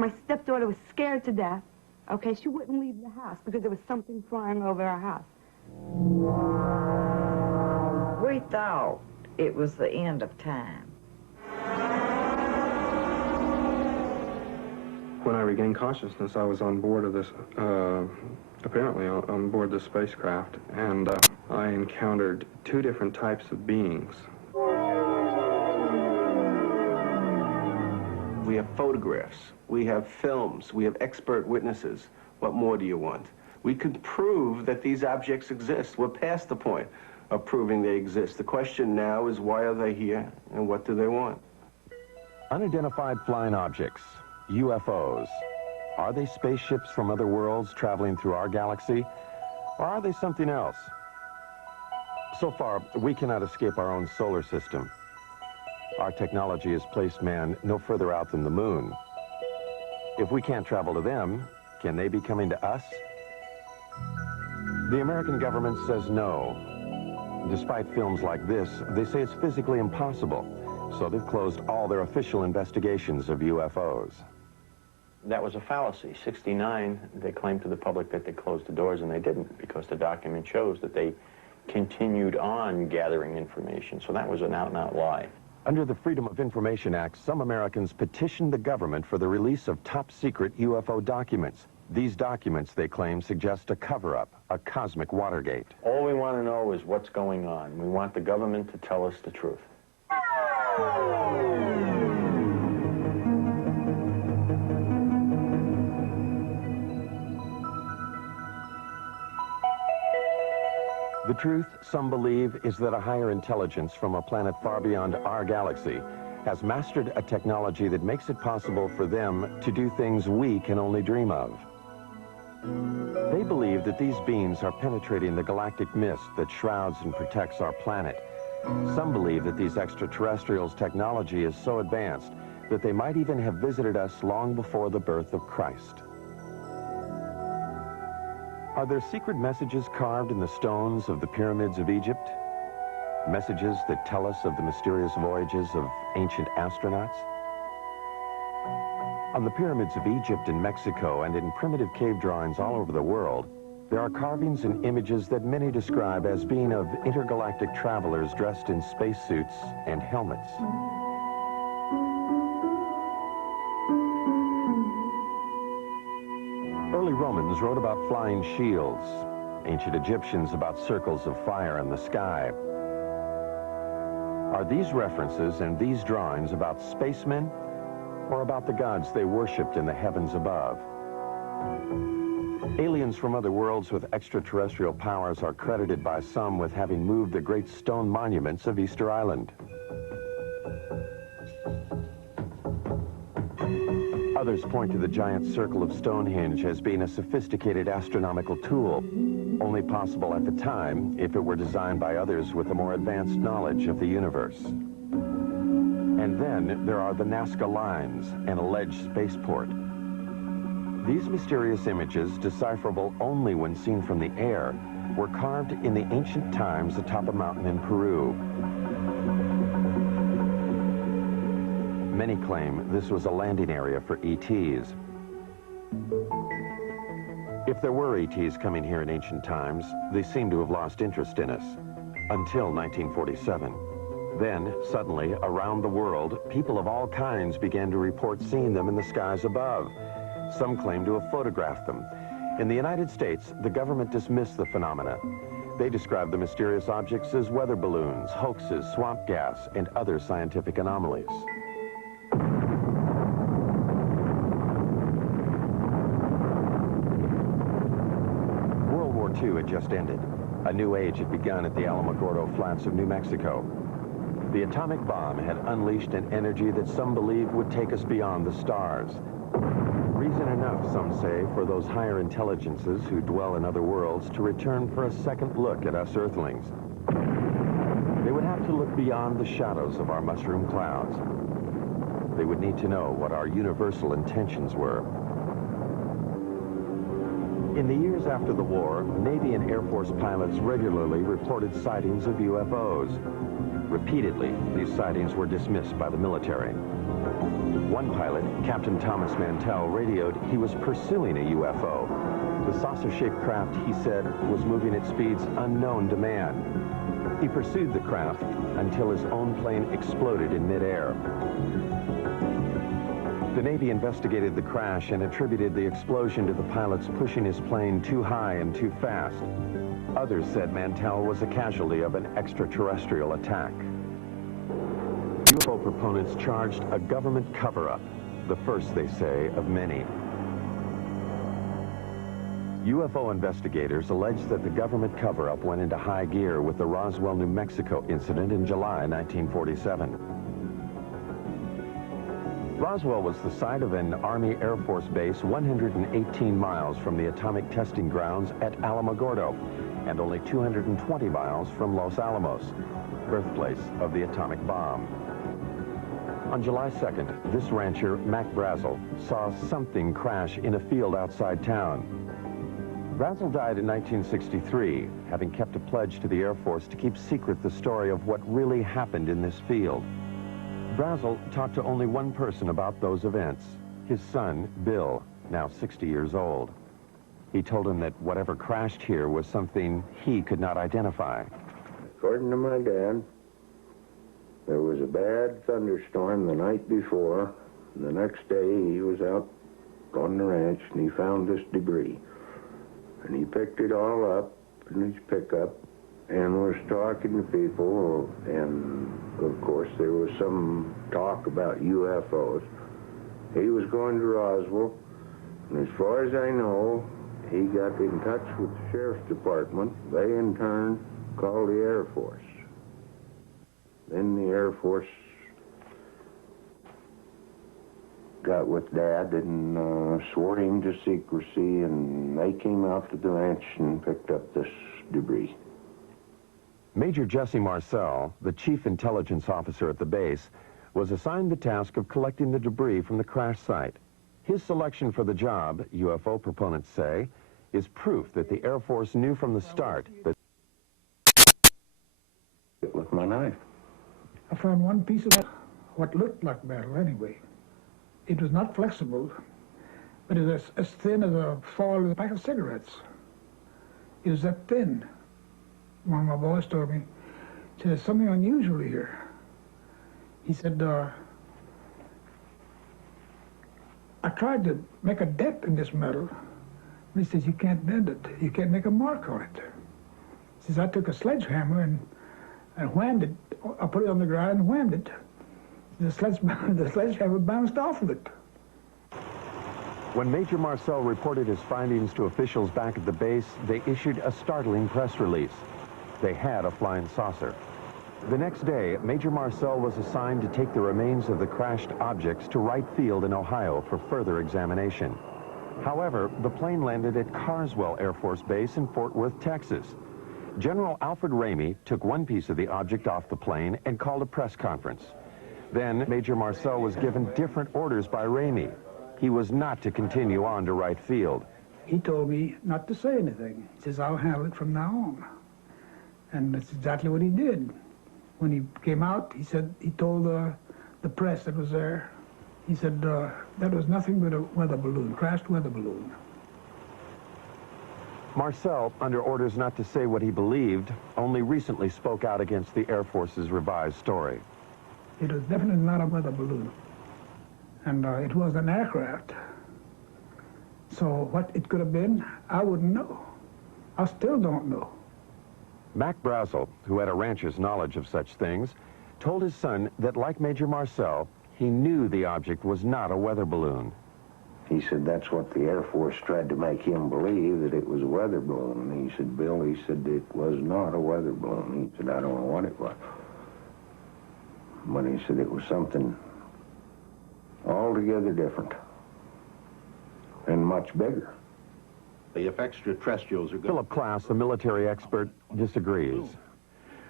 My stepdaughter was scared to death. Okay, she wouldn't leave the house because there was something flying over our house. We thought it was the end of time. When I regained consciousness, I was on board of this, apparently on board the spacecraft, and I encountered two different types of beings. We have photographs, we have films, we have expert witnesses. What more do you want? We could prove that these objects exist. We're past the point of proving they exist. The question now is, why are they here and what do they want? Unidentified flying objects, UFOs. Are they spaceships from other worlds traveling through our galaxy, or are they something else? So far, we cannot escape our own solar system. Our technology has placed man no further out than the moon. If we can't travel to them, can they be coming to us? The American government says no. Despite films like this, they say it's physically impossible, so they've closed all their official investigations of UFOs. That was a fallacy. 69, they claimed to the public that they closed the doors, and they didn't, because the document shows that they continued on gathering information. So that was an out-and-out lie. Under the Freedom of Information Act, some Americans petitioned the government for the release of top-secret UFO documents. These documents, they claim, suggest a cover-up, a cosmic Watergate. All we want to know is what's going on. We want the government to tell us the truth. The truth, some believe, is that a higher intelligence from a planet far beyond our galaxy has mastered a technology that makes it possible for them to do things we can only dream of. They believe that these beings are penetrating the galactic mist that shrouds and protects our planet. Some believe that these extraterrestrials' technology is so advanced that they might even have visited us long before the birth of Christ. Are there secret messages carved in the stones of the pyramids of Egypt? Messages that tell us of the mysterious voyages of ancient astronauts? On the pyramids of Egypt and Mexico and in primitive cave drawings all over the world, there are carvings and images that many describe as being of intergalactic travelers dressed in spacesuits and helmets. Early Romans wrote about flying shields, ancient Egyptians about circles of fire in the sky. Are these references and these drawings about spacemen or about the gods they worshipped in the heavens above? Aliens from other worlds with extraterrestrial powers are credited by some with having moved the great stone monuments of Easter Island. Others point to the giant circle of Stonehenge as being a sophisticated astronomical tool, only possible at the time if it were designed by others with a more advanced knowledge of the universe. And then there are the Nazca Lines, an alleged spaceport. These mysterious images, decipherable only when seen from the air, were carved in the ancient times atop a mountain in Peru. Many claim this was a landing area for ETs. If there were ETs coming here in ancient times, they seem to have lost interest in us, until 1947. Then, suddenly, around the world, people of all kinds began to report seeing them in the skies above. Some claim to have photographed them. In the United States, the government dismissed the phenomena. They described the mysterious objects as weather balloons, hoaxes, swamp gas, and other scientific anomalies. World War II had just ended. A new age had begun at the Alamogordo Flats of New Mexico. The atomic bomb had unleashed an energy that some believed would take us beyond the stars. Reason enough, some say, for those higher intelligences who dwell in other worlds to return for a second look at us Earthlings. They would have to look beyond the shadows of our mushroom clouds. They would need to know what our universal intentions were. In the years after the war, Navy and Air Force pilots regularly reported sightings of UFOs. Repeatedly, these sightings were dismissed by the military. One pilot, Captain Thomas Mantell, radioed he was pursuing a UFO. The saucer-shaped craft, he said, was moving at speeds unknown to man. He pursued the craft until his own plane exploded in midair. The Navy investigated the crash and attributed the explosion to the pilots pushing his plane too high and too fast. Others said Mantell was a casualty of an extraterrestrial attack. UFO proponents charged a government cover-up, the first, they say, of many. UFO investigators allege that the government cover-up went into high gear with the Roswell, New Mexico incident in July 1947. Roswell was the site of an Army Air Force base 118 miles from the atomic testing grounds at Alamogordo and only 220 miles from Los Alamos, birthplace of the atomic bomb. On July 2nd, this rancher, Mac Brazel, saw something crash in a field outside town. Brazel died in 1963, having kept a pledge to the Air Force to keep secret the story of what really happened in this field. Brazel talked to only one person about those events, his son, Bill, now 60 years old. He told him that whatever crashed here was something he could not identify. According to my dad, there was a bad thunderstorm the night before. The next day, he was out on the ranch, and he found this debris. And he picked it all up in his pickup and was talking to people, and of course there was some talk about UFOs. He was going to Roswell, and as far as I know, he got in touch with the Sheriff's Department. They in turn called the Air Force. Then the Air Force got with Dad and swore him to secrecy, and they came out to the ranch and picked up this debris. Major Jesse Marcel, the chief intelligence officer at the base, was assigned the task of collecting the debris from the crash site. His selection for the job, UFO proponents say, is proof that the Air Force knew from the start that... With my knife. I found one piece of metal, what looked like metal anyway. It was not flexible, but it was as thin as a foil in a pack of cigarettes. It was that thin. One of my boys told me, he said, there's something unusual here. He said, I tried to make a dent in this metal, but he says, you can't bend it. You can't make a mark on it. He says, I took a sledgehammer and whammed it. I put it on the ground and whammed it. The sledgehammer bounced off of it. When Major Marcel reported his findings to officials back at the base, they issued a startling press release. They had a flying saucer. The next day, Major Marcel was assigned to take the remains of the crashed objects to Wright Field in Ohio for further examination. However, the plane landed at Carswell Air Force Base in Fort Worth, Texas. General Alfred Ramey took one piece of the object off the plane and called a press conference. Then, Major Marcel was given different orders by Ramey. He was not to continue on to Wright Field. He told me not to say anything. He says, I'll handle it from now on. And that's exactly what he did. When he came out, he said, he told the press that was there, he said, that was nothing but a weather balloon, crashed weather balloon. Marcel, under orders not to say what he believed, only recently spoke out against the Air Force's revised story. It was definitely not a weather balloon. And it was an aircraft. So what it could have been, I wouldn't know. I still don't know. Mac Brazel, who had a rancher's knowledge of such things, told his son that, like Major Marcel, he knew the object was not a weather balloon. He said that's what the Air Force tried to make him believe, that it was a weather balloon. And he said, Bill, he said, it was not a weather balloon. He said, I don't know what it was. But he said it was something altogether different and much bigger. If extraterrestrials are going... Philip Klass, the military expert, disagrees.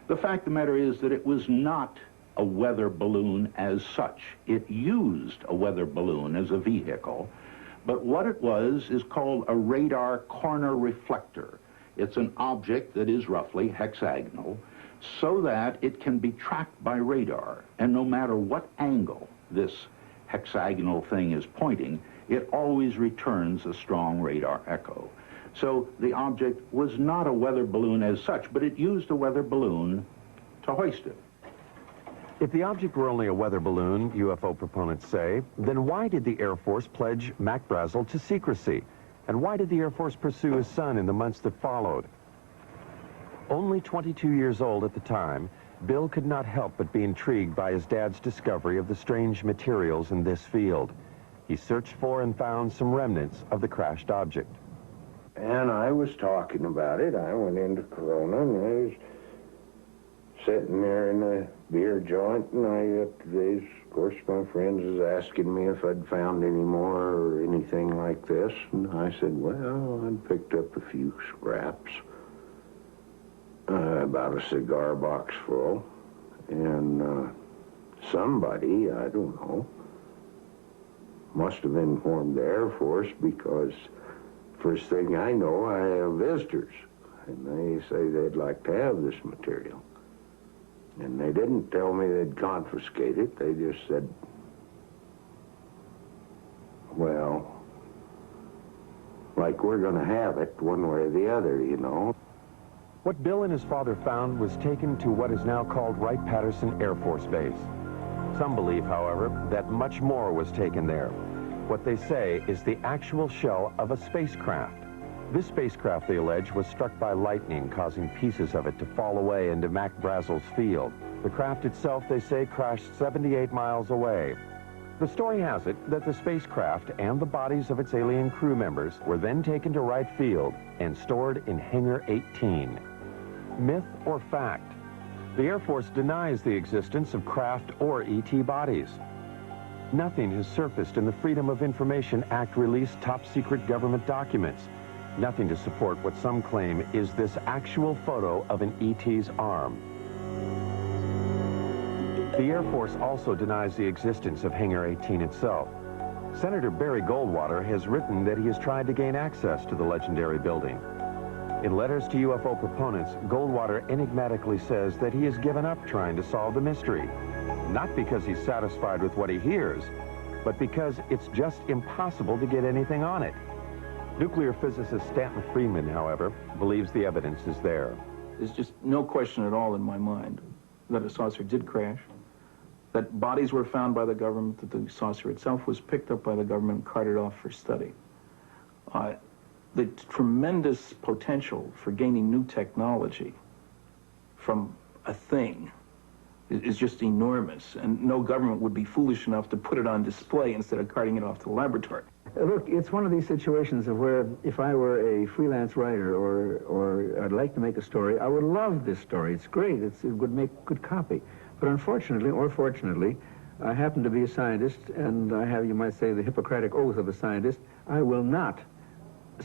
The fact of the matter is that it was not a weather balloon as such. It used a weather balloon as a vehicle, but what it was is called a radar corner reflector. It's an object that is roughly hexagonal, so that it can be tracked by radar, and no matter what angle this hexagonal thing is pointing, it always returns a strong radar echo. So the object was not a weather balloon as such, but it used a weather balloon to hoist it. If the object were only a weather balloon, UFO proponents say, then why did the Air Force pledge Mac Brazel to secrecy? And why did the Air Force pursue his son in the months that followed? Only 22 years old at the time, Bill could not help but be intrigued by his dad's discovery of the strange materials in this field. He searched for and found some remnants of the crashed object. And I was talking about it. I went into Corona, and I was sitting there in a beer joint, and of course, my friends was asking me if I'd found any more or anything like this, and I said, well, I'd picked up a few scraps, about a cigar box full, and somebody, I don't know, must have informed the Air Force, because first thing I know, I have visitors, and they say they'd like to have this material. And they didn't tell me they'd confiscate it. They just said, well, like we're going to have it one way or the other, you know. What Bill and his father found was taken to what is now called Wright-Patterson Air Force Base. Some believe, however, that much more was taken there. What they say is the actual shell of a spacecraft. This spacecraft, they allege, was struck by lightning, causing pieces of it to fall away into Mac Brazel's field. The craft itself, they say, crashed 78 miles away. The story has it that the spacecraft and the bodies of its alien crew members were then taken to Wright Field and stored in Hangar 18. Myth or fact? The Air Force denies the existence of craft or ET bodies. Nothing has surfaced in the Freedom of Information Act released top-secret government documents. Nothing to support what some claim is this actual photo of an ET's arm. The Air Force also denies the existence of Hangar 18 itself. Senator Barry Goldwater has written that he has tried to gain access to the legendary building. In letters to UFO proponents, Goldwater enigmatically says that he has given up trying to solve the mystery. Not because he's satisfied with what he hears, but because it's just impossible to get anything on it. Nuclear physicist Stanton Friedman, however, believes the evidence is there. There's just no question at all in my mind that a saucer did crash, that bodies were found by the government, that the saucer itself was picked up by the government and carted off for study. The tremendous potential for gaining new technology from a thing is just enormous, and no government would be foolish enough to put it on display instead of carting it off to the laboratory. Look, it's one of these situations of where if I were a freelance writer or I'd like to make a story, I would love this story. It's great. It would make good copy. But unfortunately, or fortunately, I happen to be a scientist, and I have, you might say, the Hippocratic oath of a scientist. I will not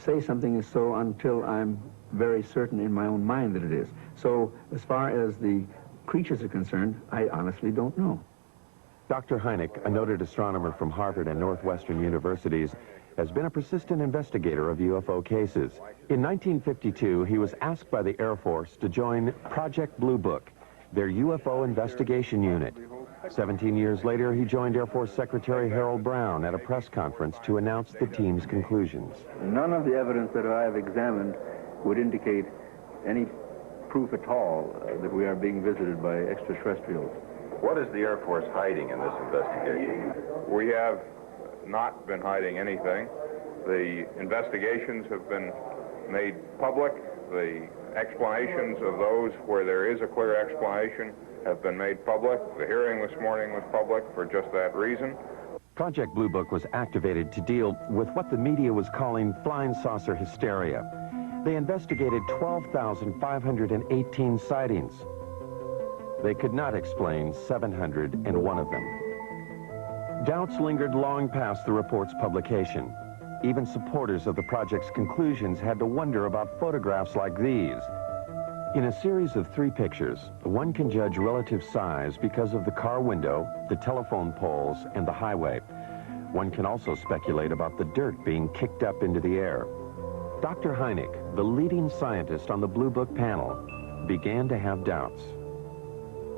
say something is so until I'm very certain in my own mind that it is. So as far as the creatures are concerned, I honestly don't know. Dr. Hynek, a noted astronomer from Harvard and Northwestern universities, has been a persistent investigator of UFO cases. In 1952, he was asked by the Air Force to join Project Blu Book, their UFO investigation unit. 17 years later, he joined Air Force Secretary Harold Brown at a press conference to announce the team's conclusions. None of the evidence that I have examined would indicate any proof at all that we are being visited by extraterrestrials. What is the Air Force hiding in this investigation? We have not been hiding anything. The investigations have been made public. The explanations of those where there is a clear explanation have been made public. The hearing this morning was public for just that reason. Project Blu Book was activated to deal with what the media was calling flying saucer hysteria. They investigated 12,518 sightings. They could not explain 701 of them. Doubts lingered long past the report's publication. Even supporters of the project's conclusions had to wonder about photographs like these. In a series of 3 pictures, one can judge relative size because of the car window, the telephone poles, and the highway. One can also speculate about the dirt being kicked up into the air. Dr. Hynek, the leading scientist on the Blu Book panel, began to have doubts.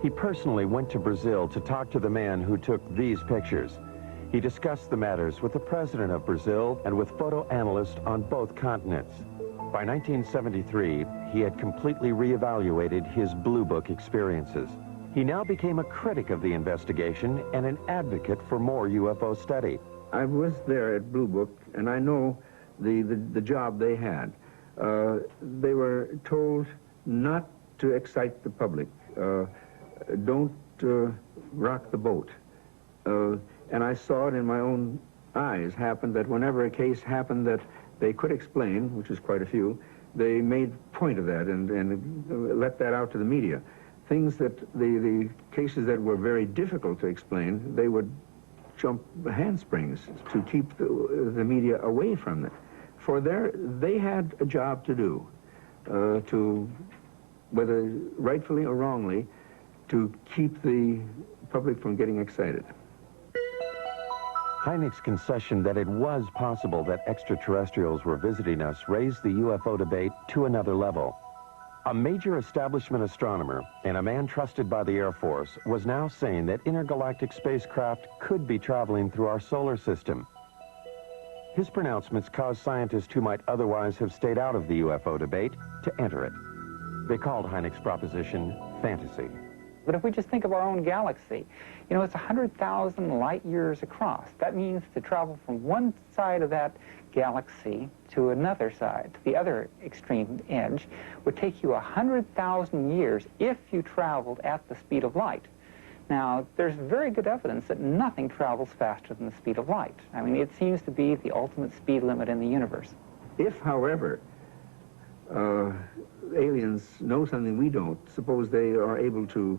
He personally went to Brazil to talk to the man who took these pictures. He discussed the matters with the president of Brazil and with photo analysts on both continents. By 1973, he had completely reevaluated his Blu Book experiences. He now became a critic of the investigation and an advocate for more UFO study. I was there at Blu Book, and I know the job they had. They were told not to excite the public. Don't rock the boat. And I saw it in my own eyes happen that whenever a case happened that they could explain, which is quite a few, they made point of that and let that out to the media. Things that the cases that were very difficult to explain, they would jump handsprings to keep the media away from it. For they had a job to do, to, whether rightfully or wrongly, to keep the public from getting excited. Hynek's concession that it was possible that extraterrestrials were visiting us raised the UFO debate to another level. A major establishment astronomer and a man trusted by the Air Force was now saying that intergalactic spacecraft could be traveling through our solar system. His pronouncements caused scientists who might otherwise have stayed out of the UFO debate to enter it. They called Hynek's proposition fantasy. But if we just think of our own galaxy, you know, it's 100,000 light years across. That means to travel from one side of that galaxy to another side, to the other extreme edge, would take you 100,000 years if you traveled at the speed of light. Now, there's very good evidence that nothing travels faster than the speed of light. I mean, it seems to be the ultimate speed limit in the universe. If, however, aliens know something we don't, suppose they are able to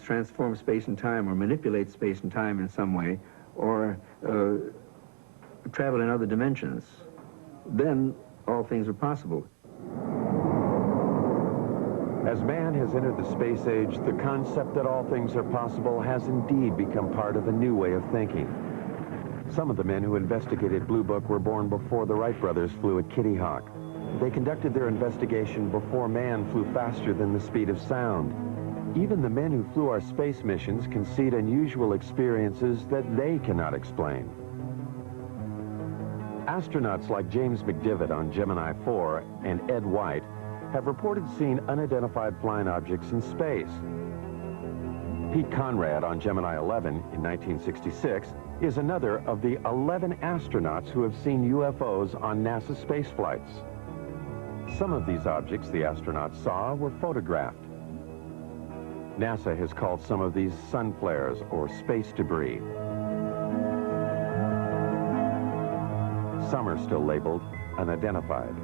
transform space and time or manipulate space and time in some way, or travel in other dimensions, then all things are possible. As man has entered the space age, the concept that all things are possible has indeed become part of a new way of thinking. Some of the men who investigated Blu Book were born before the Wright brothers flew at Kitty Hawk. They conducted their investigation before man flew faster than the speed of sound. Even the men who flew our space missions concede unusual experiences that they cannot explain. Astronauts like James McDivitt on Gemini 4 and Ed White have reported seeing unidentified flying objects in space. Pete Conrad on Gemini 11 in 1966 is another of the 11 astronauts who have seen UFOs on NASA space flights. Some of these objects the astronauts saw were photographed. NASA has called some of these sun flares or space debris. Some are still labeled unidentified.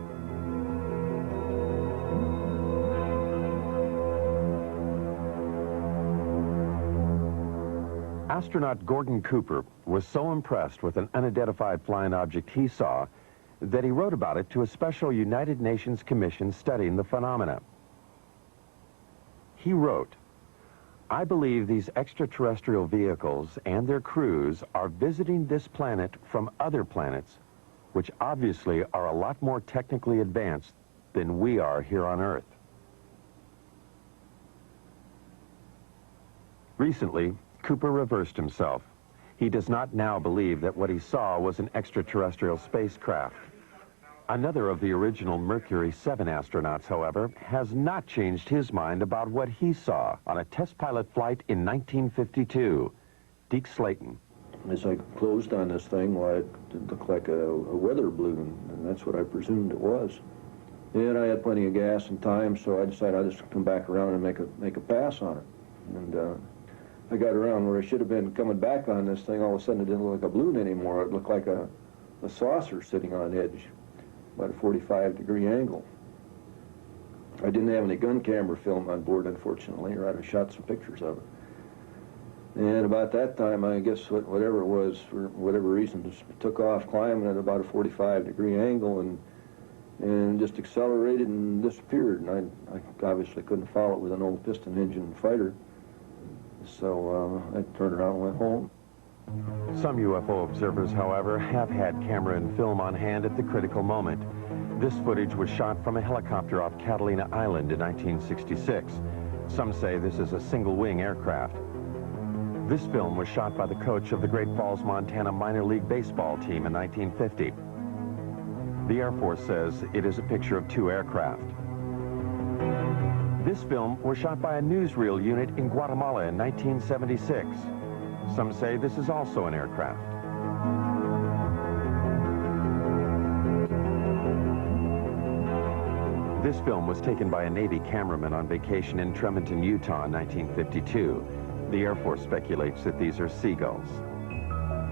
Astronaut Gordon Cooper was so impressed with an unidentified flying object he saw that he wrote about it to a special United Nations commission studying the phenomena. He wrote, "I believe these extraterrestrial vehicles and their crews are visiting this planet from other planets, which obviously are a lot more technically advanced than we are here on Earth." Recently, Cooper reversed himself. He does not now believe that what he saw was an extraterrestrial spacecraft. Another of the original Mercury 7 astronauts, however, has not changed his mind about what he saw on a test pilot flight in 1952. Deke Slayton. As I closed on this thing, well, it looked like a weather balloon, and that's what I presumed it was. And I had plenty of gas and time, so I decided I'd just come back around and make a pass on it. And I got around where I should have been coming back on this thing. All of a sudden, it didn't look like a balloon anymore. It looked like a saucer sitting on edge, about a 45-degree angle. I didn't have any gun camera film on board, unfortunately, or I'd have shot some pictures of it. And about that time, I guess whatever it was, for whatever reason, just took off climbing at about a 45-degree angle and just accelerated and disappeared. And I obviously couldn't follow it with an old piston engine fighter. So I turned around and went home. Some UFO observers, however, have had camera and film on hand at the critical moment. This footage was shot from a helicopter off Catalina Island in 1966. Some say this is a single-wing aircraft. This film was shot by the coach of the Great Falls, Montana minor league baseball team in 1950. The Air Force says it is a picture of two aircraft. This film was shot by a newsreel unit in Guatemala in 1976. Some say this is also an aircraft. This film was taken by a Navy cameraman on vacation in Tremonton, Utah in 1952. The Air Force speculates that these are seagulls.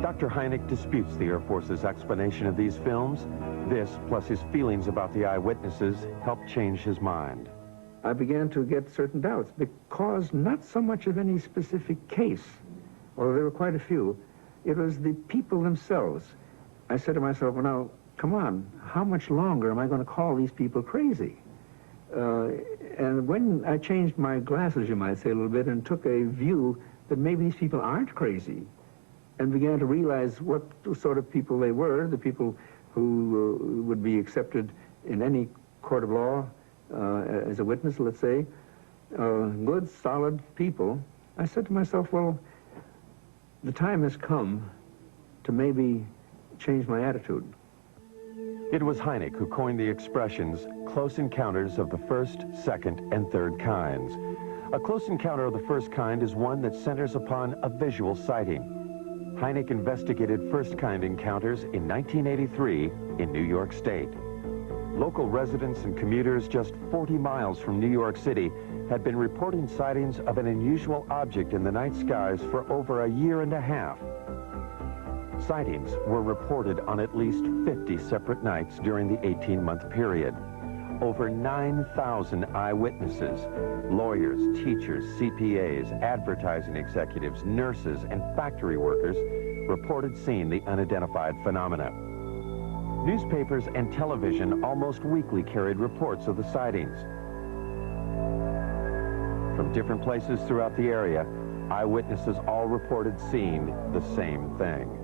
Dr. Hynek disputes the Air Force's explanation of these films. This, plus his feelings about the eyewitnesses, helped change his mind. I began to get certain doubts because not so much of any specific case, although there were quite a few, it was the people themselves. I said to myself, well, now, come on, how much longer am I going to call these people crazy? And when I changed my glasses, you might say, a little bit, and took a view that maybe these people aren't crazy, and began to realize what sort of people they were, the people who would be accepted in any court of law as a witness, let's say, good, solid people, I said to myself, well, the time has come to maybe change my attitude. It was Hynek who coined the expressions close encounters of the first, second, and third kinds. A close encounter of the first kind is one that centers upon a visual sighting. Hynek investigated first-kind encounters in 1983 in New York State. Local residents and commuters just 40 miles from New York City had been reporting sightings of an unusual object in the night skies for over a year and a half. Sightings were reported on at least 50 separate nights during the 18-month period. Over 9,000 eyewitnesses, lawyers, teachers, CPAs, advertising executives, nurses, and factory workers reported seeing the unidentified phenomena. Newspapers and television almost weekly carried reports of the sightings. From different places throughout the area, eyewitnesses all reported seeing the same thing.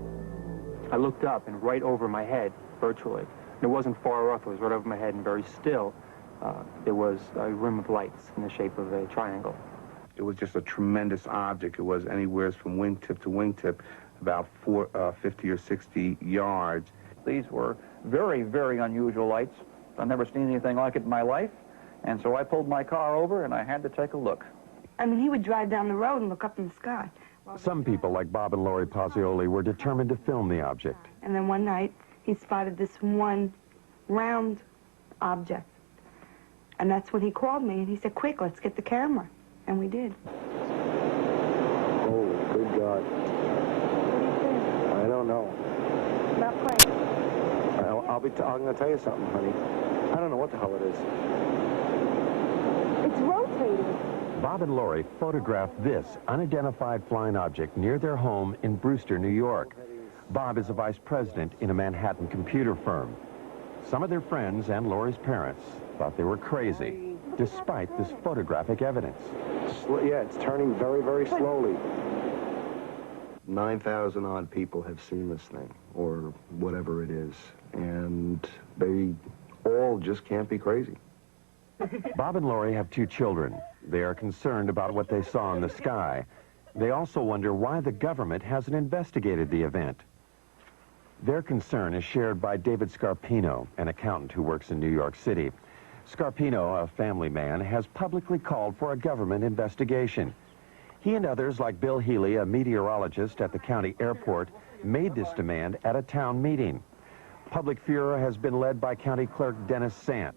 I looked up, and right over my head, virtually, it wasn't far off, it was right over my head and very still, there was a rim of lights in the shape of a triangle. It was just a tremendous object. It was anywhere from wingtip to wingtip, about 50 or 60 yards. These were very, very unusual lights. I've never seen anything like it in my life, and so I pulled my car over and I had to take a look. I mean, he would drive down the road and look up in the sky. Some people, like Bob and Lori Pozzioli, were determined to film the object. And then one night, he spotted this one round object. And that's when he called me, and he said, quick, let's get the camera. And we did. Oh, good God. I don't know. Not quite. I'm going to tell you something, honey. I don't know what the hell it is. It's rotating. Bob and Lori photographed this unidentified flying object near their home in Brewster, New York. Bob is a vice president in a Manhattan computer firm. Some of their friends and Lori's parents thought they were crazy, despite this photographic evidence. Yeah, it's turning very, very slowly. 9,000 odd people have seen this thing, or whatever it is, and they all just can't be crazy. Bob and Lori have 2 children. They are concerned about what they saw in the sky. They also wonder why the government hasn't investigated the event. Their concern is shared by David Scarpino, an accountant who works in New York City. Scarpino, a family man, has publicly called for a government investigation. He and others, like Bill Healy, a meteorologist at the county airport, made this demand at a town meeting. Public furor has been led by County Clerk Dennis Sant.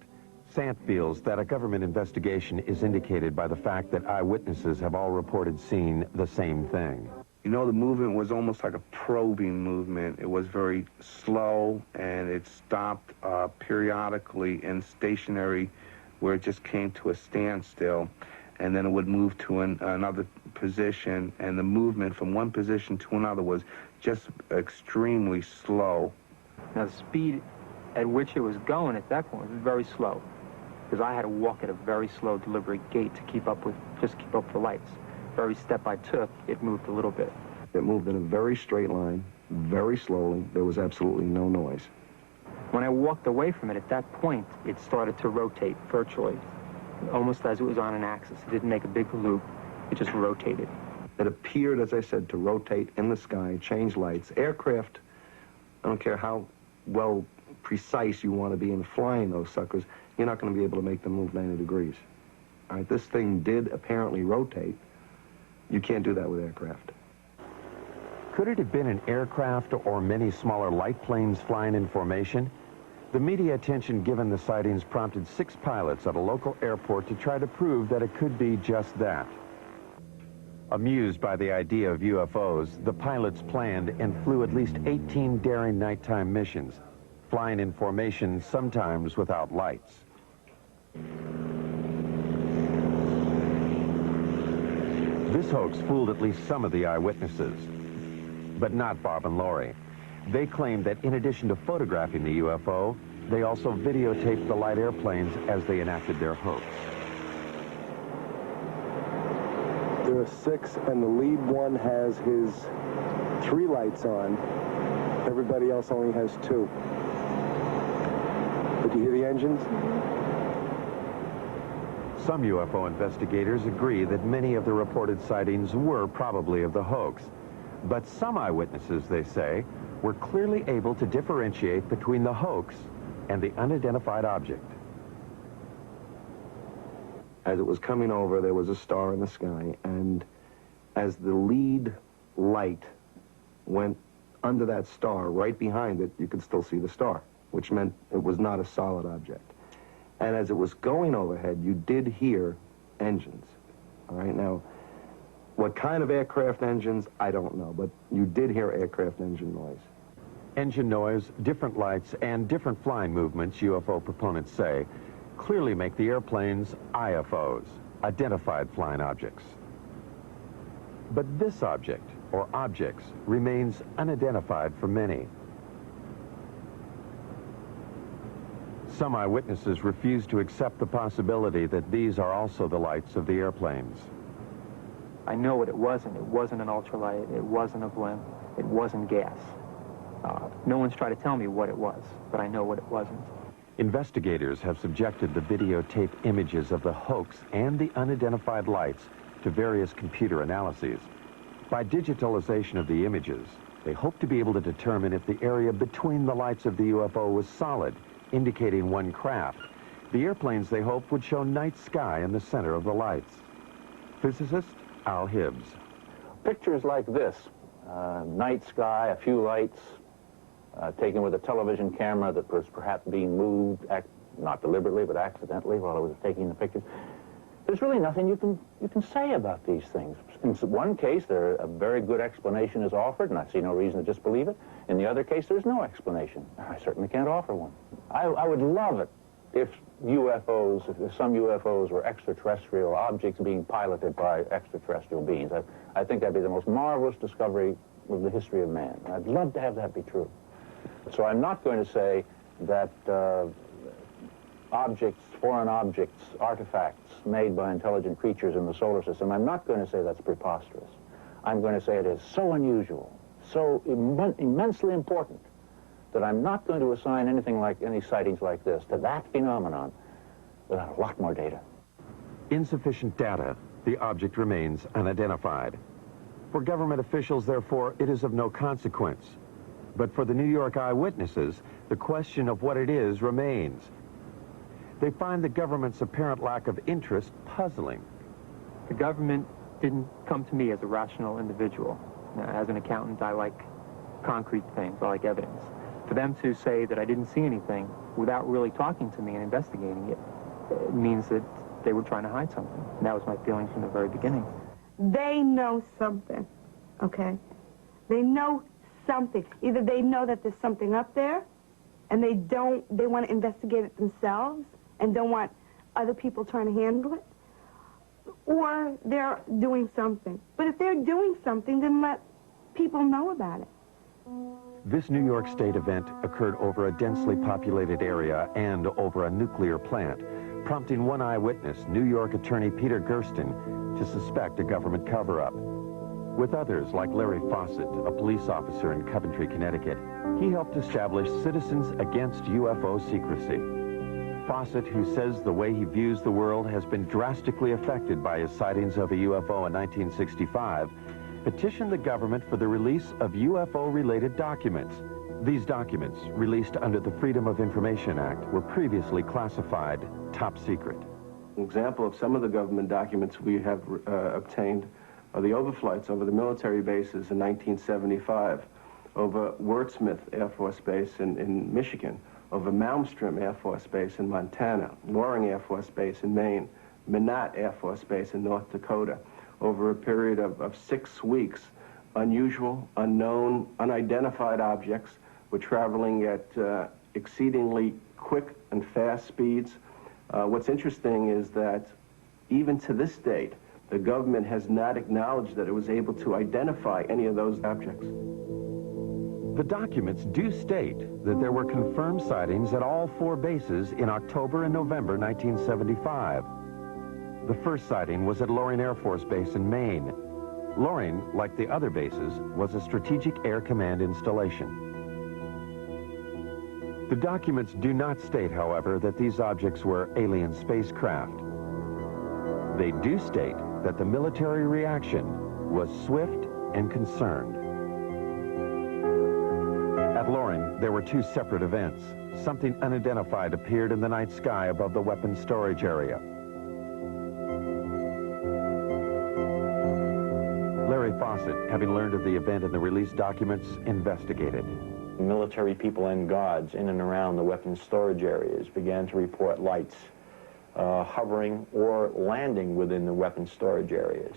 Sant feels that a government investigation is indicated by the fact that eyewitnesses have all reported seeing the same thing. You know, the movement was almost like a probing movement. It was very slow, and it stopped periodically and stationary, where it just came to a standstill, and then it would move to another position, and the movement from one position to another was just extremely slow. Now, the speed at which it was going at that point was very slow, because I had to walk at a very slow, deliberate gait to keep up with the lights. Every step I took, it moved a little bit. It moved in a very straight line, very slowly. There was absolutely no noise. When I walked away from it, at that point, it started to rotate virtually, almost as it was on an axis. It didn't make a big loop. It just rotated. that appeared, as I said, to rotate in the sky, change lights. Aircraft, I don't care how well precise you want to be in flying those suckers, you're not going to be able to make them move 90 degrees. All right, this thing did apparently rotate. You can't do that with aircraft. Could it have been an aircraft or many smaller light planes flying in formation? The media attention given the sightings prompted 6 pilots at a local airport to try to prove that it could be just that. Amused by the idea of UFOs, the pilots planned and flew at least 18 daring nighttime missions, flying in formation, sometimes without lights. This hoax fooled at least some of the eyewitnesses, but not Bob and Lori. They claimed that in addition to photographing the UFO, they also videotaped the light airplanes as they enacted their hoax. There are 6, and the lead one has his 3 lights on. Everybody else only has 2. But you hear the engines? Some UFO investigators agree that many of the reported sightings were probably of the hoax. But some eyewitnesses, they say, were clearly able to differentiate between the hoax and the unidentified object. As it was coming over, there was a star in the sky, and as the lead light went under that star, right behind it, you could still see the star, which meant it was not a solid object. And as it was going overhead, you did hear engines. All right, now, what kind of aircraft engines, I don't know, but you did hear aircraft engine noise. Engine noise, different lights, and different flying movements, UFO proponents say, clearly make the airplanes IFOs, identified flying objects. But this object, or objects, remains unidentified for many. Some eyewitnesses refuse to accept the possibility that these are also the lights of the airplanes. I know what it wasn't. It wasn't an ultralight. It wasn't a blimp. It wasn't gas. No one's tried to tell me what it was, but I know what it wasn't. Investigators have subjected the videotape images of the hoax and the unidentified lights to various computer analyses. By digitalization of the images, they hope to be able to determine if the area between the lights of the UFO was solid, indicating one craft. The airplanes, they hope, would show night sky in the center of the lights. Physicist Al Hibbs. Pictures like this, night sky, a few lights, taken with a television camera that was perhaps being moved, not deliberately, but accidentally while I was taking the pictures. There's really nothing you can say about these things. In one case, a very good explanation is offered, and I see no reason to disbelieve it. In the other case, there's no explanation. I certainly can't offer one. I would love it if some UFOs were extraterrestrial objects being piloted by extraterrestrial beings. I think that'd be the most marvelous discovery of the history of man. I'd love to have that be true. So I'm not going to say that foreign objects, artifacts made by intelligent creatures in the solar system, I'm not going to say that's preposterous. I'm going to say it is so unusual, so immensely important, that I'm not going to assign any sightings like this to that phenomenon without a lot more data. Insufficient data, the object remains unidentified. For government officials, therefore, it is of no consequence. But for the New York eyewitnesses, the question of what it is remains. They find the government's apparent lack of interest puzzling. The government didn't come to me as a rational individual. As an accountant, I like concrete things. I like evidence. For them to say that I didn't see anything without really talking to me and investigating it means that they were trying to hide something. And that was my feeling from the very beginning. They know something, okay? They know something. Either they know that there's something up there, and they want to investigate it themselves and don't want other people trying to handle it, or they're doing something. But if they're doing something, then let people know about it. This New York State event occurred over a densely populated area and over a nuclear plant, prompting one eyewitness, New York attorney Peter Gersten, to suspect a government cover-up. With others, like Larry Fawcett, a police officer in Coventry, Connecticut, he helped establish Citizens Against UFO Secrecy. Fawcett, who says the way he views the world has been drastically affected by his sightings of a UFO in 1965, petitioned the government for the release of UFO-related documents. These documents, released under the Freedom of Information Act, were previously classified top secret. An example of some of the government documents we have obtained are the overflights over the military bases in 1975, over Wurtsmith Air Force Base in Michigan, over Malmstrom Air Force Base in Montana, Loring Air Force Base in Maine, Minot Air Force Base in North Dakota. Over a period of 6 weeks, unusual, unknown, unidentified objects were traveling at exceedingly quick and fast speeds. What's interesting is that even to this date, the government has not acknowledged that it was able to identify any of those objects. The documents do state that there were confirmed sightings at all 4 bases in October and November 1975. The first sighting was at Loring Air Force Base in Maine. Loring, like the other bases, was a Strategic Air Command installation. The documents do not state, however, that these objects were alien spacecraft. They do state that the military reaction was swift and concerned. At Loring, there were 2 separate events. Something unidentified appeared in the night sky above the weapons storage area. Larry Fawcett, having learned of the event in the released documents, investigated. Military people and guards in and around the weapons storage areas began to report lights hovering or landing within the weapons storage areas.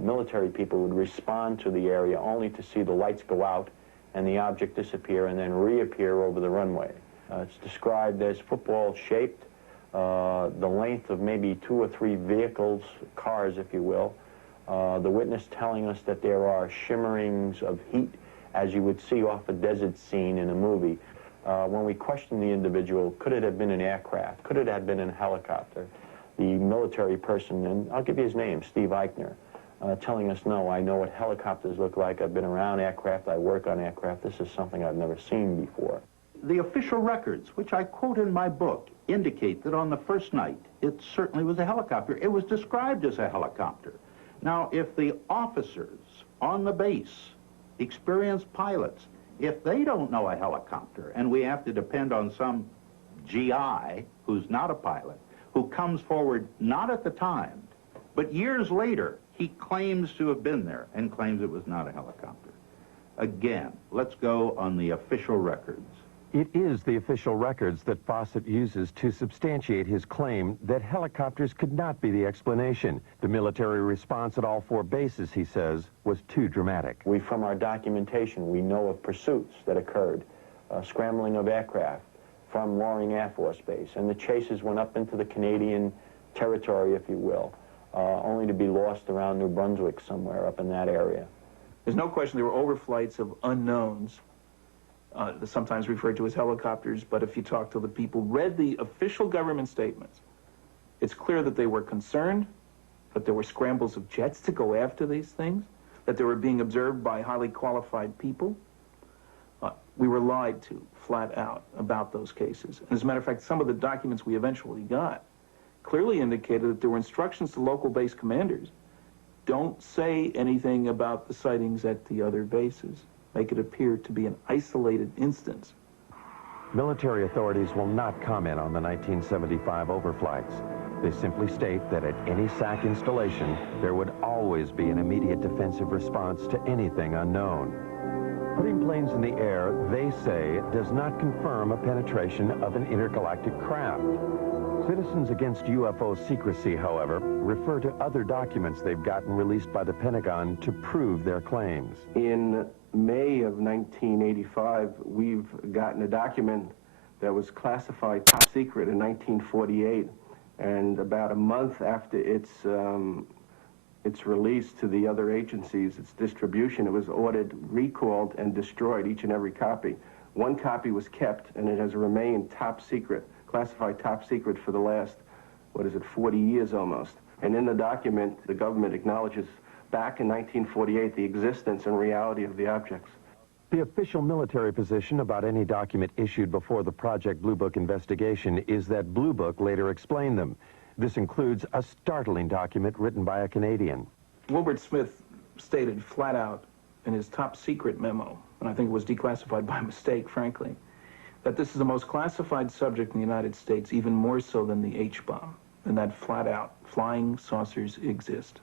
Military people would respond to the area only to see the lights go out and the object disappear and then reappear over the runway. It's described as football-shaped, the length of maybe 2 or 3 vehicles, cars, if you will. The witness telling us that there are shimmerings of heat, as you would see off a desert scene in a movie. When we questioned the individual, could it have been an aircraft? Could it have been a helicopter? The military person, and I'll give you his name, Steve Eichner, telling us, no, I know what helicopters look like. I've been around aircraft. I work on aircraft. This is something I've never seen before. The official records, which I quote in my book, indicate that on the first night, it certainly was a helicopter. It was described as a helicopter. Now, if the officers on the base, experienced pilots, if they don't know a helicopter, and we have to depend on some GI who's not a pilot, who comes forward not at the time, but years later, he claims to have been there and claims it was not a helicopter. Again, let's go on the official records. It is the official records that Fawcett uses to substantiate his claim that helicopters could not be the explanation. The military response at all 4 bases, he says, was too dramatic. From our documentation, we know of pursuits that occurred, scrambling of aircraft from Loring Air Force Base, and the chases went up into the Canadian territory, if you will, only to be lost around New Brunswick somewhere up in that area. There's no question there were overflights of unknowns, sometimes referred to as helicopters, but if you talk to the people, read the official government statements, it's clear that they were concerned, that there were scrambles of jets to go after these things, that they were being observed by highly qualified people. We were lied to, flat out, about those cases. And as a matter of fact, some of the documents we eventually got clearly indicated that there were instructions to local base commanders. Don't say anything about the sightings at the other bases. Make it appear to be an isolated instance. Military authorities will not comment on the 1975 overflights. They simply state that at any SAC installation, there would always be an immediate defensive response to anything unknown. Putting planes in the air, they say, does not confirm a penetration of an intergalactic craft. Citizens Against UFO Secrecy, however, refer to other documents they've gotten released by the Pentagon to prove their claims. In May of 1985, we've gotten a document that was classified top secret in 1948, and about a month after its release to the other agencies, its distribution, it was ordered, recalled, and destroyed, each and every copy. One copy was kept, and it has remained top secret, classified top secret for the last, 40 years almost. And in the document, the government acknowledges back in 1948 the existence and reality of the objects. The official military position about any document issued before the Project Blue Book investigation is that Blue Book later explained them. This includes a startling document written by a Canadian. Wilbert Smith stated flat out in his top secret memo, and I think it was declassified by mistake, frankly, that this is the most classified subject in the United States, even more so than the H-bomb, and that flat out, flying saucers exist.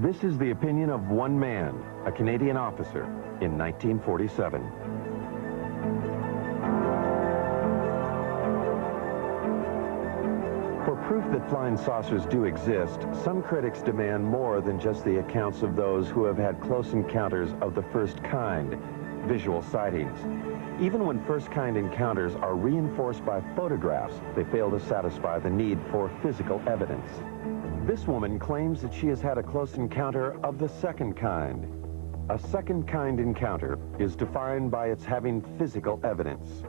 This is the opinion of one man, a Canadian officer, in 1947. For proof that flying saucers do exist, some critics demand more than just the accounts of those who have had close encounters of the first kind, visual sightings. Even when first-kind encounters are reinforced by photographs, they fail to satisfy the need for physical evidence. This woman claims that she has had a close encounter of the second kind. A second-kind encounter is defined by its having physical evidence.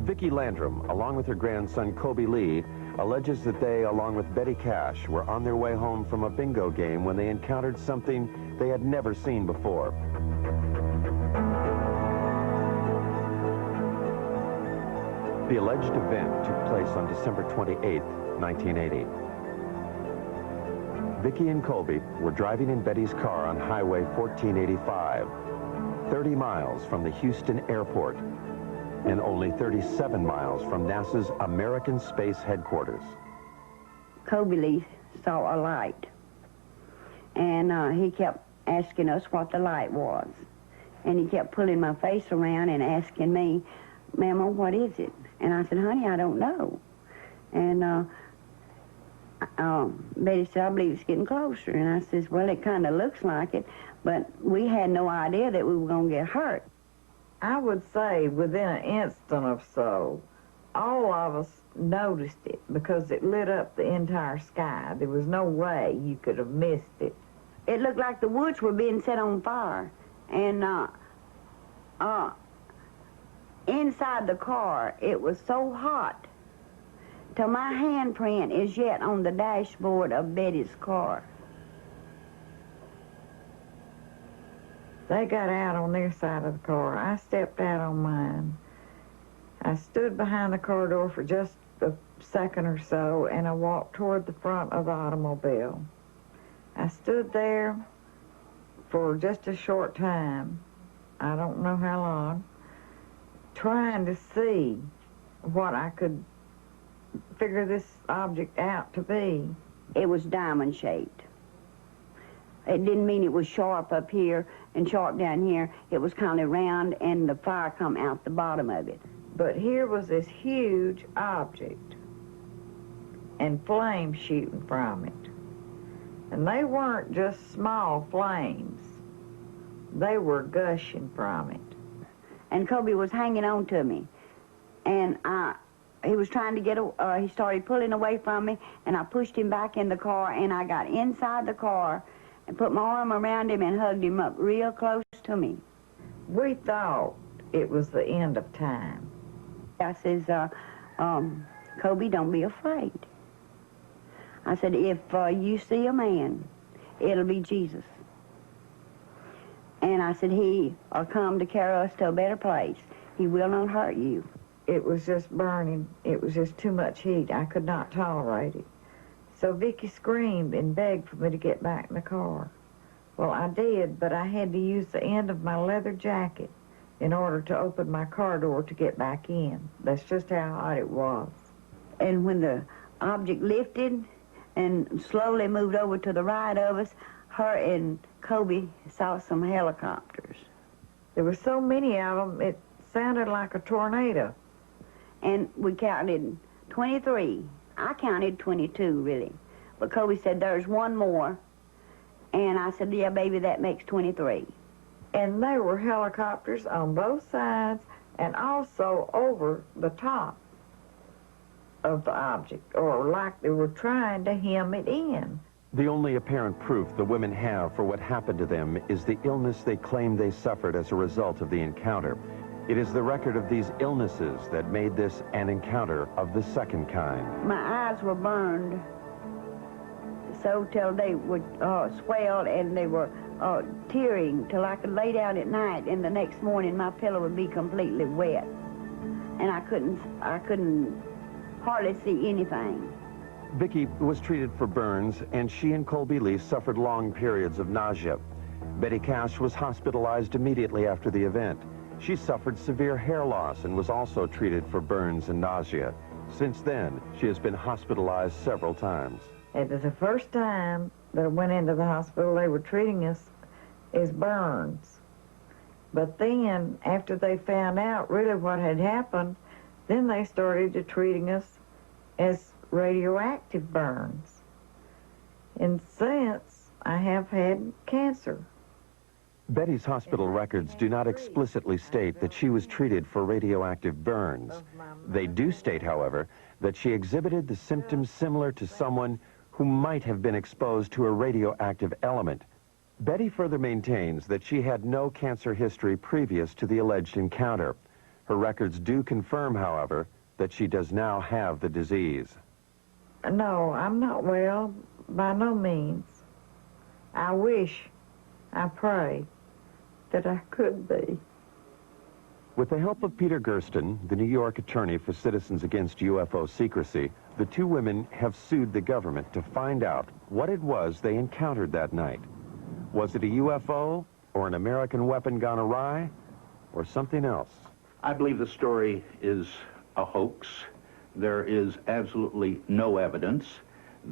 Vicky Landrum, along with her grandson Kobe Lee, alleges that they, along with Betty Cash, were on their way home from a bingo game when they encountered something they had never seen before. The alleged event took place on December 28, 1980. Vicky and Colby were driving in Betty's car on Highway 1485, 30 miles from the Houston airport and only 37 miles from NASA's American Space Headquarters. Colby Lee saw a light, and he kept asking us what the light was. And he kept pulling my face around and asking me, "Mama, what is it?" And I said, "Honey, I don't know." And Betty said, "I believe it's getting closer." And I says, "Well, it kind of looks like it," but we had no idea that we were going to get hurt. I would say within an instant or so, all of us noticed it because it lit up the entire sky. There was no way you could have missed it. It looked like the woods were being set on fire. And inside the car, it was so hot till my handprint is yet on the dashboard of Betty's car. They got out on their side of the car. I stepped out on mine. I stood behind the car door for just a second or so, and I walked toward the front of the automobile. I stood there for just a short time, I don't know how long, trying to see what I could figure this object out to be. It was diamond-shaped. It didn't mean it was sharp up here and sharp down here. It was kind of round, and the fire come out the bottom of it. But here was this huge object and flames shooting from it. And they weren't just small flames. They were gushing from it. And Kobe was hanging on to me. And he was trying to get, he started pulling away from me, and I pushed him back in the car, and I got inside the car and put my arm around him and hugged him up real close to me. We thought it was the end of time. I says, Kobe, don't be afraid. I said, if you see a man, it'll be Jesus. And I said, he'll come to carry us to a better place. He will not hurt you. It was just burning. It was just too much heat. I could not tolerate it. So Vicky screamed and begged for me to get back in the car. Well, I did, but I had to use the end of my leather jacket in order to open my car door to get back in. That's just how hot it was. And when the object lifted and slowly moved over to the right of us, her and Kobe saw some helicopters. There were so many of them, it sounded like a tornado. And we counted 23. I counted 22, really. But Kobe said, there's one more. And I said, yeah, baby, that makes 23. And there were helicopters on both sides and also over the top of the object, or like they were trying to hem it in. The only apparent proof the women have for what happened to them is the illness they claim they suffered as a result of the encounter. It is the record of these illnesses that made this an encounter of the second kind. My eyes were burned so till they were swelled, and they were tearing till I could lay down at night, and the next morning my pillow would be completely wet, and I couldn't hardly see anything. Vicky was treated for burns, and she and Colby Lee suffered long periods of nausea. Betty Cash was hospitalized immediately after the event. She suffered severe hair loss and was also treated for burns and nausea. Since then, she has been hospitalized several times. It was the first time that I went into the hospital. They were treating us as burns. But then, after they found out really what had happened, then they started to treating us as radioactive burns. And since, I have had cancer. Betty's hospital records do not explicitly state that she was treated for radioactive burns. They do state, however, that she exhibited the symptoms similar to someone who might have been exposed to a radioactive element. Betty further maintains that she had no cancer history previous to the alleged encounter. Her records do confirm, however, that she does now have the disease. No, I'm not well, by no means. I wish, I pray, that I could be. With the help of Peter Gersten, the New York attorney for Citizens Against UFO Secrecy, the two women have sued the government to find out what it was they encountered that night. Was it a UFO, or an American weapon gone awry, or something else? I believe the story is a hoax. There is absolutely no evidence.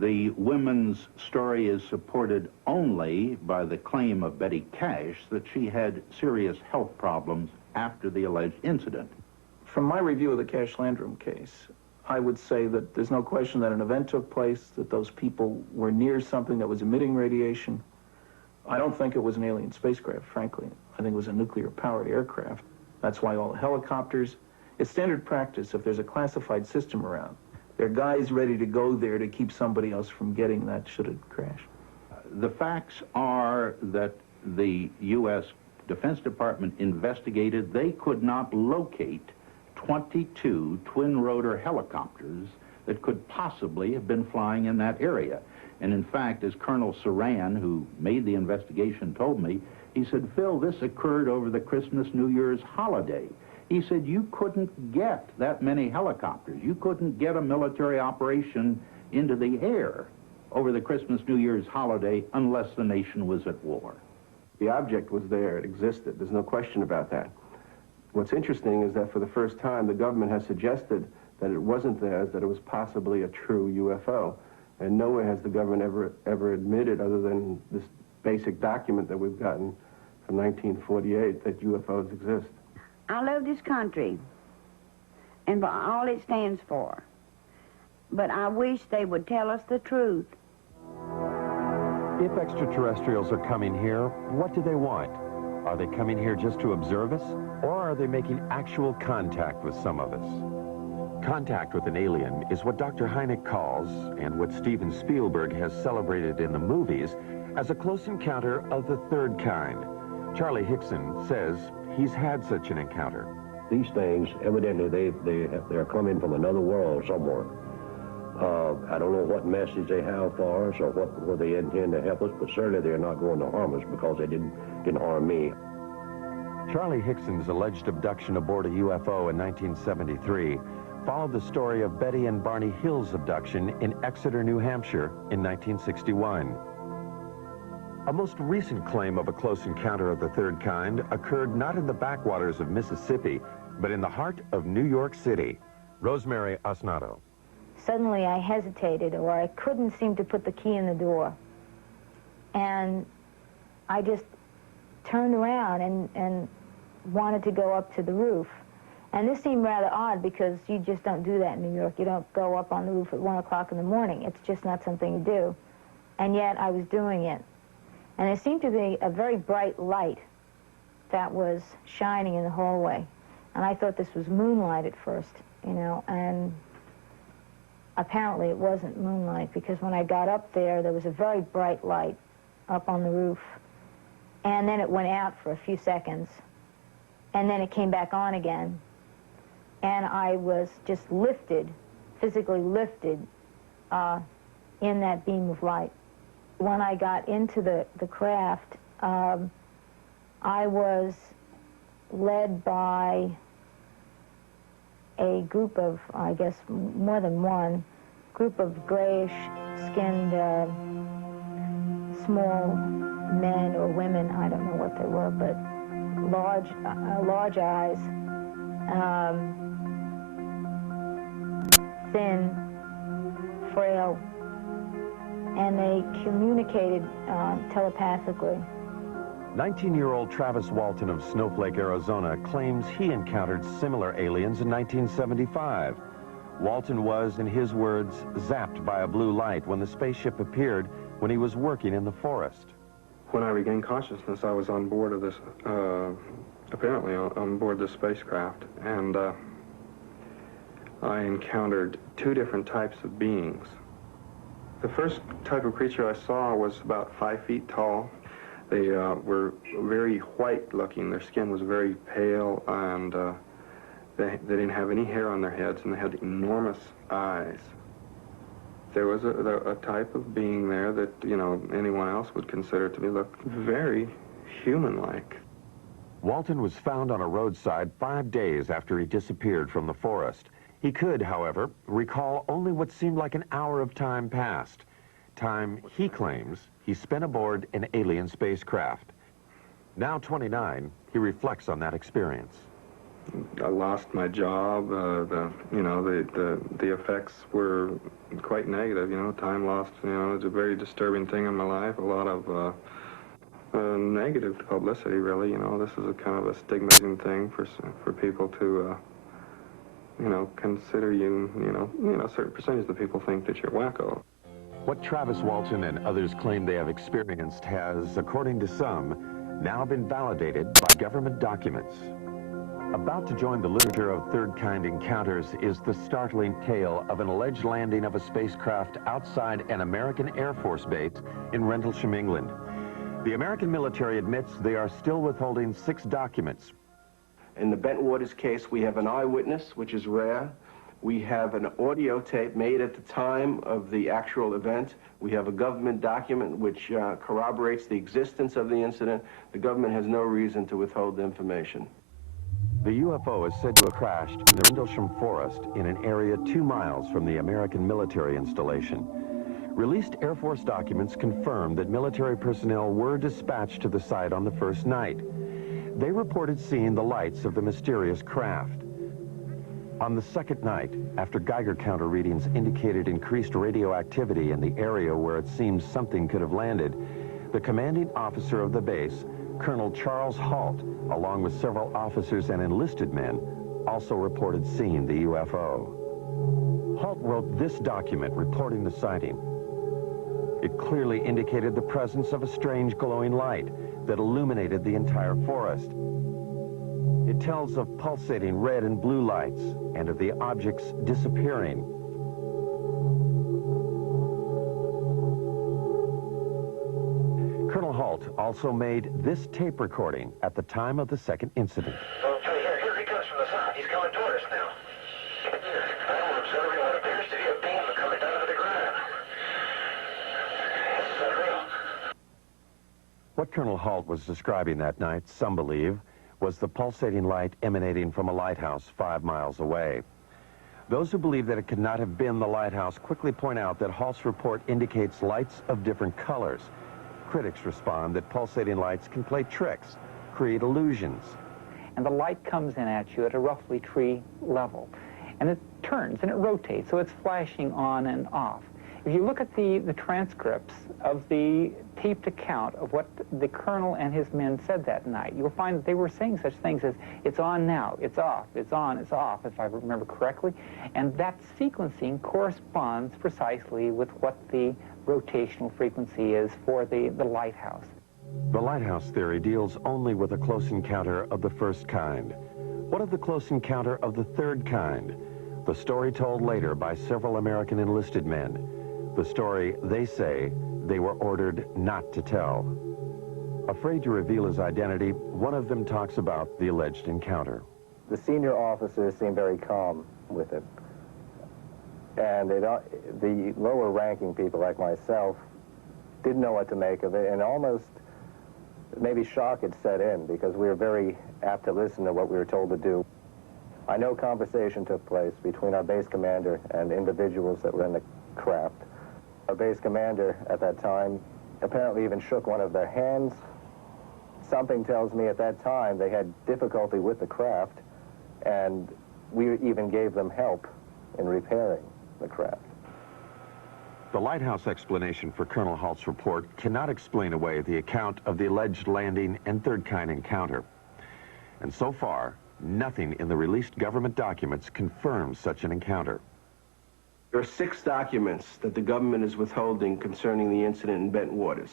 The women's story is supported only by the claim of Betty Cash that she had serious health problems after the alleged incident. From my review of the Cash Landrum case, I would say that there's no question that an event took place, that those people were near something that was emitting radiation. I don't think it was an alien spacecraft, frankly. I think it was a nuclear-powered aircraft. That's why all the helicopters, it's standard practice if there's a classified system around. There are guys ready to go there to keep somebody else from getting that should it crash. The facts are that the U.S. Defense Department investigated. They could not locate 22 twin-rotor helicopters that could possibly have been flying in that area. And in fact, as Colonel Saran, who made the investigation, told me, he said, Phil, this occurred over the Christmas, New Year's holiday. He said, you couldn't get that many helicopters. You couldn't get a military operation into the air over the Christmas, New Year's holiday unless the nation was at war. The object was there. It existed. There's no question about that. What's interesting is that for the first time, the government has suggested that it wasn't theirs, that it was possibly a true UFO. And nowhere has the government ever admitted, other than this basic document that we've gotten from 1948, that UFOs exist. I love this country and for all it stands for, but I wish they would tell us the truth. If extraterrestrials are coming here, what do they want? Are they coming here just to observe us, or are they making actual contact with some of us? Contact with an alien is what Dr. Hynek calls, and what Steven Spielberg has celebrated in the movies, as a close encounter of the third kind. Charlie Hickson says he's had such an encounter. These things, evidently, they're coming from another world somewhere. I don't know what message they have for us or what they intend to help us, but certainly they're not going to harm us because they didn't harm me. Charlie Hickson's alleged abduction aboard a UFO in 1973 followed the story of Betty and Barney Hill's abduction in Exeter, New Hampshire in 1961. A most recent claim of a close encounter of the third kind occurred not in the backwaters of Mississippi, but in the heart of New York City. Rosemary Osnato. Suddenly I hesitated, or I couldn't seem to put the key in the door. And I just turned around and wanted to go up to the roof. And this seemed rather odd because you just don't do that in New York. You don't go up on the roof at 1 o'clock in the morning. It's just not something you do. And yet I was doing it. And there seemed to be a very bright light that was shining in the hallway. And I thought this was moonlight at first, you know, and apparently it wasn't moonlight, because when I got up there was a very bright light up on the roof. And then it went out for a few seconds. And then it came back on again. And I was just lifted, physically lifted, in that beam of light. When I got into the craft, I was led by a group of, I guess, more than one, group of grayish-skinned, small men or women, I don't know what they were, but large eyes, thin, frail, and they communicated telepathically. 19-year-old Travis Walton of Snowflake, Arizona, claims he encountered similar aliens in 1975. Walton was, in his words, zapped by a blue light when the spaceship appeared when he was working in the forest. When I regained consciousness, I was on board of this, apparently on board this spacecraft, and I encountered two different types of beings. The first type of creature I saw was about 5 feet tall. They were very white-looking. Their skin was very pale, and they didn't have any hair on their heads, and they had enormous eyes. There was a type of being there that, you know, anyone else would consider to be look very human-like. Walton was found on a roadside 5 days after he disappeared from the forest. He could, however, recall only what seemed like an hour of time passed. Time he claims he spent aboard an alien spacecraft. Now 29, he reflects on that experience. I lost my job. The effects were quite negative. You know, time lost. You know, it's a very disturbing thing in my life. A lot of negative publicity, really. You know, this is a kind of a stigmatizing thing for people to, you know, consider you. You know, a certain percentage of people think that you're wacko. What Travis Walton and others claim they have experienced has, according to some, now been validated by government documents. About to join the literature of third-kind encounters is the startling tale of an alleged landing of a spacecraft outside an American Air Force base in Rendlesham, England. The American military admits they are still withholding 6 documents. In the Bentwaters case, we have an eyewitness, which is rare. We have an audio tape made at the time of the actual event. We have a government document which corroborates the existence of the incident. The government has no reason to withhold the information. The UFO is said to have crashed in the Rendlesham Forest in an area 2 miles from the American military installation. Released Air Force documents confirm that military personnel were dispatched to the site on the first night. They reported seeing the lights of the mysterious craft. On the second night, after Geiger counter readings indicated increased radioactivity in the area where it seems something could have landed, the commanding officer of the base, Colonel Charles Halt, along with several officers and enlisted men, also reported seeing the UFO. Halt wrote this document reporting the sighting. It clearly indicated the presence of a strange glowing light that illuminated the entire forest. It tells of pulsating red and blue lights and of the objects disappearing. Colonel Halt also made this tape recording at the time of the second incident. Okay, here he comes from the south. He's coming toward us now. I'm observing what appears to be a beam coming down to the ground. This is unreal. What Colonel Halt was describing that night, some believe, was the pulsating light emanating from a lighthouse 5 miles away. Those who believe that it could not have been the lighthouse quickly point out that Halt's report indicates lights of different colors. Critics respond that pulsating lights can play tricks, create illusions. And the light comes in at you at a roughly tree level. And it turns and it rotates, so it's flashing on and off. If you look at the transcripts of the taped account of what the colonel and his men said that night, you'll find that they were saying such things as, it's on now, it's off, it's on, it's off, if I remember correctly. And that sequencing corresponds precisely with what the rotational frequency is for the lighthouse. The lighthouse theory deals only with a close encounter of the first kind. What of the close encounter of the third kind? The story told later by several American enlisted men. The story, they say, they were ordered not to tell. Afraid to reveal his identity, one of them talks about the alleged encounter. The senior officers seemed very calm with it. And the lower ranking people like myself didn't know what to make of it and almost maybe shock had set in because we were very apt to listen to what we were told to do. I know conversation took place between our base commander and individuals that were in the craft. Our base commander at that time apparently even shook one of their hands. Something tells me at that time they had difficulty with the craft, and we even gave them help in repairing the craft. The lighthouse explanation for Colonel Halt's report cannot explain away the account of the alleged landing and third-kind encounter. And so far, nothing in the released government documents confirms such an encounter. There are 6 documents that the government is withholding concerning the incident in Bentwaters.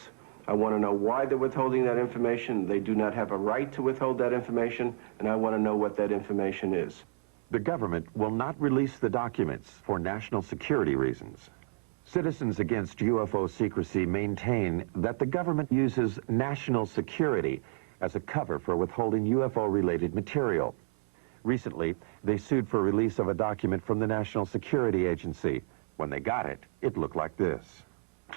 I want to know why they're withholding that information. They do not have a right to withhold that information, and I want to know what that information is. The government will not release the documents for national security reasons. Citizens Against UFO Secrecy maintain that the government uses national security as a cover for withholding UFO-related material. Recently, they sued for release of a document from the National Security Agency. When they got it, it looked like this.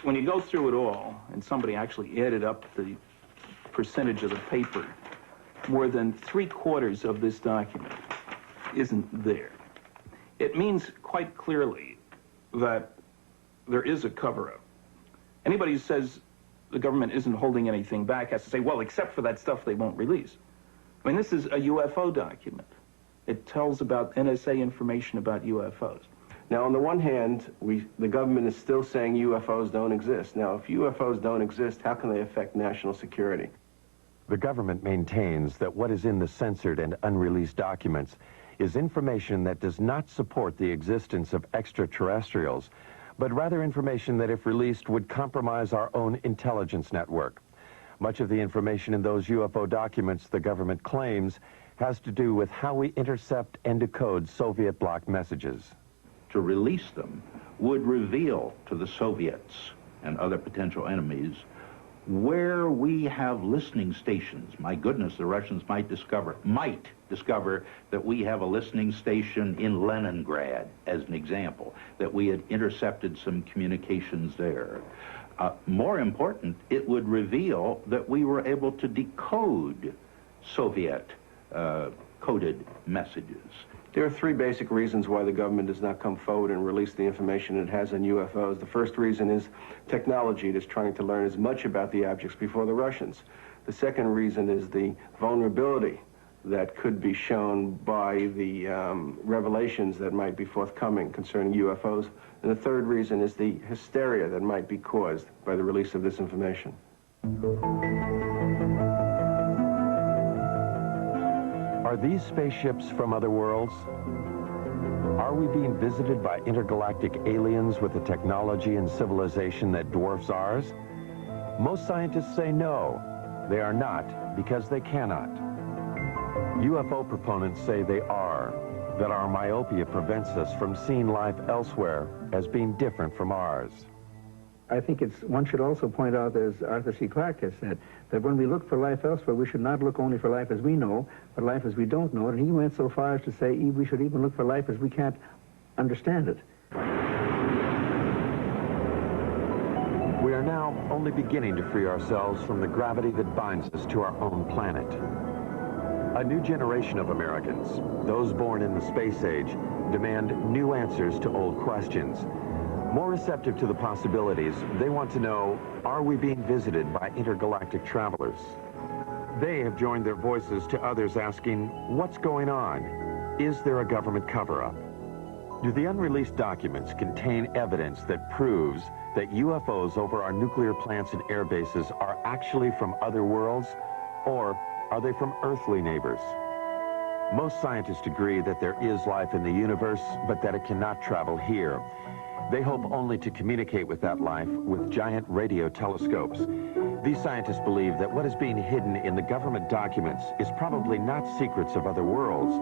When you go through it all, and somebody actually added up the percentage of the paper, more than 3/4 of this document isn't there. It means quite clearly that there is a cover-up. Anybody who says the government isn't holding anything back has to say, well, except for that stuff they won't release. I mean, this is a UFO document. It tells about NSA information about UFOs. Now, on the one hand, the government is still saying UFOs don't exist. Now, if UFOs don't exist, how can they affect national security? The government maintains that what is in the censored and unreleased documents is information that does not support the existence of extraterrestrials, but rather information that, if released, would compromise our own intelligence network. Much of the information in those UFO documents, the government claims, has to do with how we intercept and decode Soviet bloc messages. To release them would reveal to the Soviets and other potential enemies where we have listening stations. My goodness, the Russians might discover that we have a listening station in Leningrad, as an example, that we had intercepted some communications there. More important, it would reveal that we were able to decode Soviet coded messages. There are 3 basic reasons why the government does not come forward and release the information it has on UFOs. The first reason is technology. It is trying to learn as much about the objects before the Russians. The second reason is the vulnerability that could be shown by the revelations that might be forthcoming concerning UFOs. And the third reason is the hysteria that might be caused by the release of this information. Are these spaceships from other worlds? Are we being visited by intergalactic aliens with a technology and civilization that dwarfs ours? Most scientists say no, they are not, because they cannot. UFO proponents say they are, that our myopia prevents us from seeing life elsewhere as being different from ours. I think one should also point out, as Arthur C. Clarke has said, that when we look for life elsewhere, we should not look only for life as we know, but life as we don't know. And he went so far as to say we should even look for life as we can't understand it. We are now only beginning to free ourselves from the gravity that binds us to our own planet. A new generation of Americans, those born in the space age, demand new answers to old questions. More receptive to the possibilities, they want to know, are we being visited by intergalactic travelers? They have joined their voices to others asking, what's going on? Is there a government cover-up? Do the unreleased documents contain evidence that proves that UFOs over our nuclear plants and air bases are actually from other worlds, or are they from earthly neighbors? Most scientists agree that there is life in the universe, but that it cannot travel here. They hope only to communicate with that life with giant radio telescopes. These scientists believe that what is being hidden in the government documents is probably not secrets of other worlds,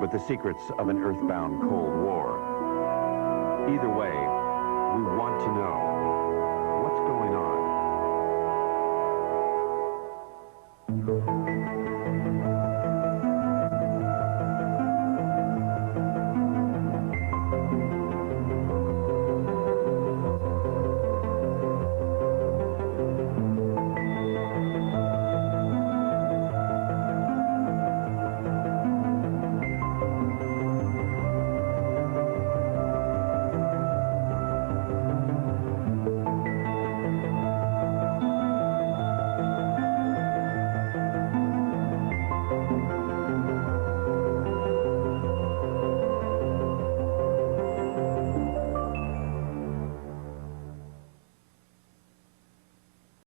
but the secrets of an earthbound Cold War. Either way, we want to know what's going on.